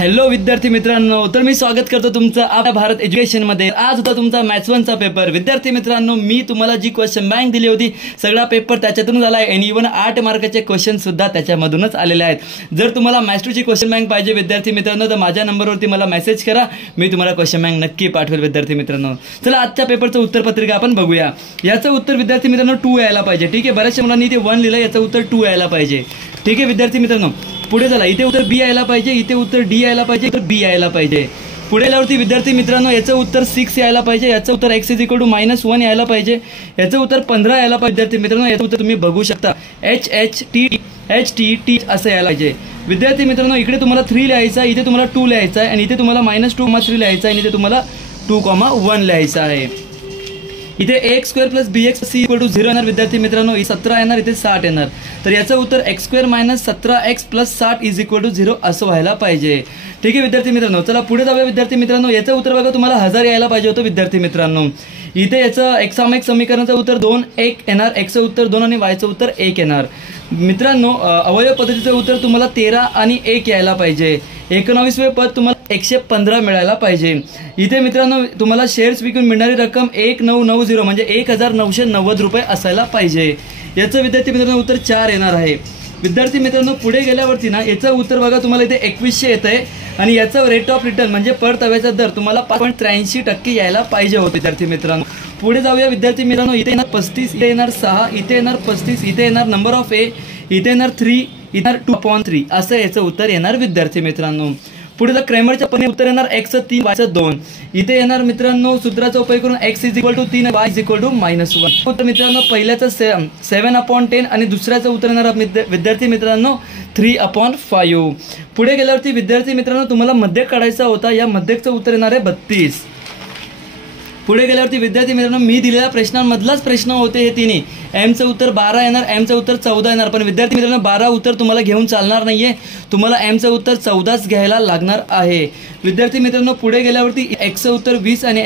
Hello विद्यार्थी मित्रांनो, तर मी स्वागत करतो तुमचं आपल्या भारत एज्युकेशन मध्ये। आज होता तुमचा मॅथ्स 1 चा पेपर। विद्यार्थी मित्रांनो, मी तुम्हाला जी क्वेश्चन बँक दिली होती सगळा पेपर त्याच्यातूनच आला आहे आणि इवन 8 मार्काचे क्वेश्चन सुद्धा त्याच्यामधूनच आलेले आहेत। जर तुम्हाला मॅथ्स 2 ची क्वेश्चन बँक पाहिजे विद्यार्थी मित्रांनो, तर माझ्या नंबरवरती मला मेसेज करा, मी तुम्हाला क्वेश्चन बँक नक्की पाठवेल विद्यार्थी मित्रांनो। चला आजच्या पेपरचं उत्तर पत्रिका आपण बघूया। याचं उत्तर विद्यार्थी मित्रांनो 2 यायला पाहिजे। ठीक आहे, बऱ्याचशा मुलांनी इथे 1 लिहिलं, याचं उत्तर 2 यायला पाहिजे। ठीक आहे विद्यार्थी मित्रांनो, पुढे चला। इथे उत्तर बी यायला पाहिजे, इथे उत्तर डी यायला पाहिजे, इथे बी यायला पाहिजे। पुढे गेल्यावरती विद्यार्थी मित्रांनो याचं उत्तर 6 यायला पाहिजे, याचं उत्तर x -1 यायला पाहिजे, याचं उत्तर 15 यायला पाहिजे। विद्यार्थी मित्रांनो याचं उत्तर तुम्ही बघू शकता, HT असं यायला पाहिजे। विद्यार्थी मित्रांनो इकडे तुम्हाला 3 लिहायचं आहे, इथे तुम्हाला 2 लिहायचं आहे आणि इथे तुम्हाला -2,3 लिहायचं आहे आणि इथे तुम्हाला 2,1 लिहायचं आहे। इथे x² + bx c = 0 येणार विद्यार्थी मित्रांनो, 17 येणार, इथे 60 येणार। तर याचं उत्तर x² - 17x + 60 = 0 असं व्हायला पाहिजे। ठीक आहे विद्यार्थी मित्रांनो, चला पुढे जाऊया विद्यार्थी मित्रांनो। याचं उत्तर बघा तुम्हाला 1000 यायला पाहिजे होतं विद्यार्थी मित्रांनो। इथे याचं x सामायिक समीकरणाचं उत्तर 2 1 येणार, x चं उत्तर 2 आणि y चं उत्तर 1 येणार। मित्रांनो अवयव पद्धतीचं उत्तर तुम्हाला 13 आणि 1 यायला पाहिजे। 19वे पद तुम्हाला 115 मिळायला पाहिजे। इथे मित्रांनो तुम्हाला शेअर्स विकून मिळणारी रक्कम 1990 म्हणजे 1990 रुपये असायला पाहिजे। याचं विद्यार्थी मित्रांनो उत्तर 4 येणार आहे। विद्यार्थी मित्रांनो पुढे गेल्यावरती ना याचं उत्तर बघा तुम्हाला इथे 2100 येत आहे आणि याचं रेट ऑफ रिटर्न म्हणजे परताव्याचा दर तुम्हाला 5.83% यायला पाहिजे होते विद्यार्थी मित्रांनो। पुढे जाऊया विद्यार्थी मित्रांनो, इथे येणार 35, इथे येणार 6, इथे येणार 35, इथे येणार नंबर ऑफ ए, इथे येणार 3, इथे येणार 2/3 असं याचं उत्तर येणार विद्यार्थी मित्रांनो। पुढे जर क्रॅमरच्या पद्धतीने उत्तर येणार x 3 y 2, इथे येणार मित्रांनो सूत्राचा उपयोग करून x = 3 y -1। उत्तर मित्रांनो पहिल्याचं 7/10 आणि दुसऱ्याचं उत्तर येणार विद्यार्थी मित्रांनो 3/5। पुढे गेल्यावरती विद्यार्थी मित्रांनो तुम्हाला मध्यक काढायचा होता, या मध्यकचं उत्तर येणार आहे 32। पुढे गेल्यावरती विद्यार्थी मित्रांनो मी दिलेल्या प्रश्नांमधलाच प्रश्न होते हे तिन्ही। m चं उत्तर 12 येणार, m चं उत्तर 14 येणार, पण विद्यार्थी मित्रांनो 12 उत्तर तुम्हाला घेऊन चालणार नाहीये, तुम्हाला m चं उत्तर 14च घ्यायला लागणार आहे। विद्यार्थी मित्रांनो पुढे गेल्यावरती x चं उत्तर 20 आणि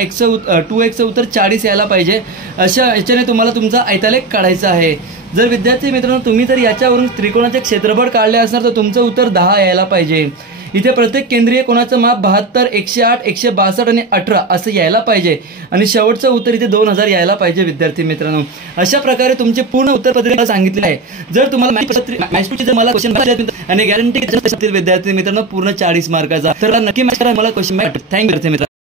2x चं उत्तर 40 यायला पाहिजे। अशा याच्याने तुम्हाला तुमचा आयतालेख काढायचा आहे। जर विद्यार्थी मित्रांनो तुम्ही जर याच्यावरून त्रिकोणाचे क्षेत्रफळ काढले असणार तर तुमचं उत्तर 10 यायला पाहिजे। इथे प्रत्येक केंद्रीय कोणाचं माप 72, 108, 162 आणि 18 असं यायला पाहिजे आणि शेवटचं उत्तर इथे 2000 यायला पाहिजे विद्यार्थी मित्रांनो। अशा प्रकारे तुमचे पूर्ण उत्तर पत्रिका सांगितलेले आहे। जर तुम्हाला मॅथ्स 2 ची जर मला क्वेश्चन आणि गॅरंटी विद्यार्थी मित्रांनो पूर्ण 40 मार्काचा, तर नक्की मला क्वेश्चन थँक्यू विद्यार्थी मित्रांनो।